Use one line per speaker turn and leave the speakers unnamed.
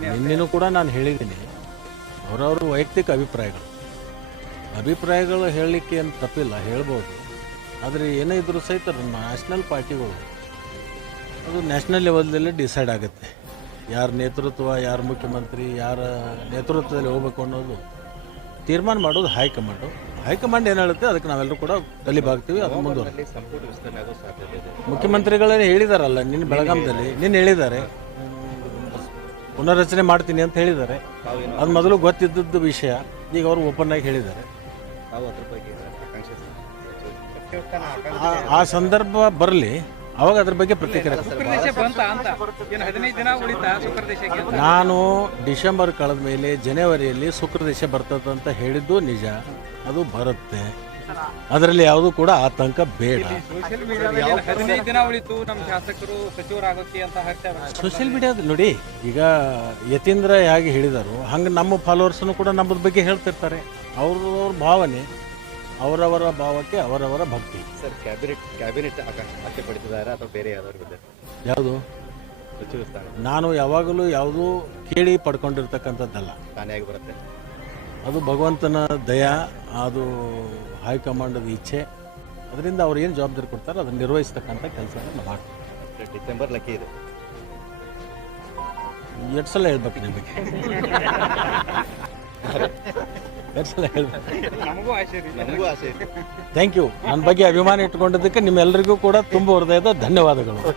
ಮೊನ್ನೆ
ಕೂಡ ನಾನು ಹೇಳಿದ್ದೀನಿ, ಅವರವ್ರ ವೈಯಕ್ತಿಕ ಅಭಿಪ್ರಾಯಗಳು. ಅಭಿಪ್ರಾಯಗಳು ಹೇಳಲಿಕ್ಕೆ ಏನು ತಪ್ಪಿಲ್ಲ, ಹೇಳ್ಬೋದು. ಆದರೆ ಏನೇ ಇದ್ರೂ ಸಹಿತ ನ್ಯಾಷನಲ್ ಪಾರ್ಟಿಗಳು, ಅದು ನ್ಯಾಷನಲ್ ಲೆವೆಲ್ದಲ್ಲೇ ಡಿಸೈಡ್ ಆಗುತ್ತೆ. ಯಾರ ನೇತೃತ್ವ, ಯಾರು ಮುಖ್ಯಮಂತ್ರಿ, ಯಾರ ನೇತೃತ್ವದಲ್ಲಿ ಹೋಗ್ಬೇಕು ಅನ್ನೋದು ತೀರ್ಮಾನ ಮಾಡೋದು ಹೈಕಮಾಂಡು. ಹೈಕಮಾಂಡ್ ಏನು ಹೇಳುತ್ತೆ ಅದಕ್ಕೆ ನಾವೆಲ್ಲರೂ ಕೂಡ ತಲೆಬಾಗ್ತೀವಿ ಅದು ಮುಂದುವರೆ
ಸಂಪುಟ ವಿಸ್ತರಣೆ ಆಗೋ ಸಾಧ್ಯತೆ ಇದೆ.
ಮುಖ್ಯಮಂತ್ರಿಗಳೇ ಹೇಳಿದಾರಲ್ಲ ನಿನ್ನ ಬೆಳಗಾಂದಲ್ಲಿ ನಿನ್ನ ಹೇಳಿದ್ದಾರೆ. ಪುನರ್ರಚನೆ ಮಾಡ್ತೀನಿ ಅಂತ ಹೇಳಿದ್ದಾರೆ.
ತಾವೇನು
ಅದು ಮೊದಲು ಗೊತ್ತಿದ್ದದ್ದು ವಿಷಯ ಈಗ ಅವರು ಓಪನ್ ಆಗಿ ಹೇಳಿದ್ದಾರೆ.
ತಾವು ಅದ್ರ ಬಗ್ಗೆ ಆಕಾಂಕ್ಷೆ
ಆ- ಆ ಸಂದರ್ಭ ಬರಲಿ. ಅವಾಗ ಅದ್ರ ಬಗ್ಗೆ ಪ್ರತಿಕ್ರಿಯೆ ನಾನು ಡಿಸೆಂಬರ್ ಕಳೆದ ಮೇಲೆ ಜನವರಿಯಲ್ಲಿ ಶುಕ್ರ ದೇಶ ಬರ್ತದೆ ಅಂತ ಹೇಳಿದ್ದು ನಿಜ. ಅದು ಬರುತ್ತೆ. ಅದರಲ್ಲಿ ಯಾವುದು ಕೂಡ ಆತಂಕ ಬೇಡ.
ಸೋಷಿಯಲ್
ಮೀಡಿಯಾದ ನೋಡಿ ಈಗ ಯತೀಂದ್ರ ಹೇಗೆ ಹೇಳಿದರು ಹಂಗೆ ನಮ್ಮ ಫಾಲೋವರ್ಸ್ನು ಕೂಡ ನಮ್ಮದ ಬಗ್ಗೆ ಹೇಳ್ತಿರ್ತಾರೆ. ಅವ್ರವ್ರ ಭಾವನೆ. ಅವರವರ ಭಾವಕ್ಕೆ ಅವರವರ ಭಕ್ತಿ.
ಸರ್ ಕ್ಯಾಬಿನೆಟ್ ಕ್ಯಾಬಿನೆಟ್ ಆಸೆ ಪಡಿತಿದ್ದಾರೆ ಅಥವಾ ಬೇರೆ ಯಾವ್ದಾದ್ರು
ಯಾವುದು?
ಸಚಿವ ಸ್ಥಾನ
ನಾನು ಯಾವಾಗಲೂ ಯಾವುದೂ ಕೇಳಿ ಪಡ್ಕೊಂಡಿರ್ತಕ್ಕಂಥದ್ದಲ್ಲ.
ತಾನೇ ಬರುತ್ತೆ.
ಅದು ಭಗವಂತನ ದಯ ಅದು ಹೈಕಮಾಂಡದ ಇಚ್ಛೆ. ಅದರಿಂದ ಅವ್ರು ಏನು ಜವಾಬ್ದಾರಿ ಕೊಡ್ತಾರೋ ಅದನ್ನು ನಿರ್ವಹಿಸ್ತಕ್ಕಂಥ ಕೆಲಸವನ್ನು ಮಾಡ್ತಾರೆ.
ಡಿಸೆಂಬರ್ ಲಕ್ಕಿ ಇದೆ.
ಎಷ್ಟು ಸಲ ಹೇಳ್ಬೇಕು ನಿಮಗೆ.
ನಮಗೂ ಆಸೆ
ನಮಗೂ ಆಸೆ
ಥ್ಯಾಂಕ್ ಯು ನನ್ನ ಬಗ್ಗೆ ಅಭಿಮಾನ ಇಟ್ಕೊಂಡಿದ್ದಕ್ಕೆ ನಿಮ್ಮೆಲ್ಲರಿಗೂ ಕೂಡ ತುಂಬ ಹೃದಯದ ಧನ್ಯವಾದಗಳು.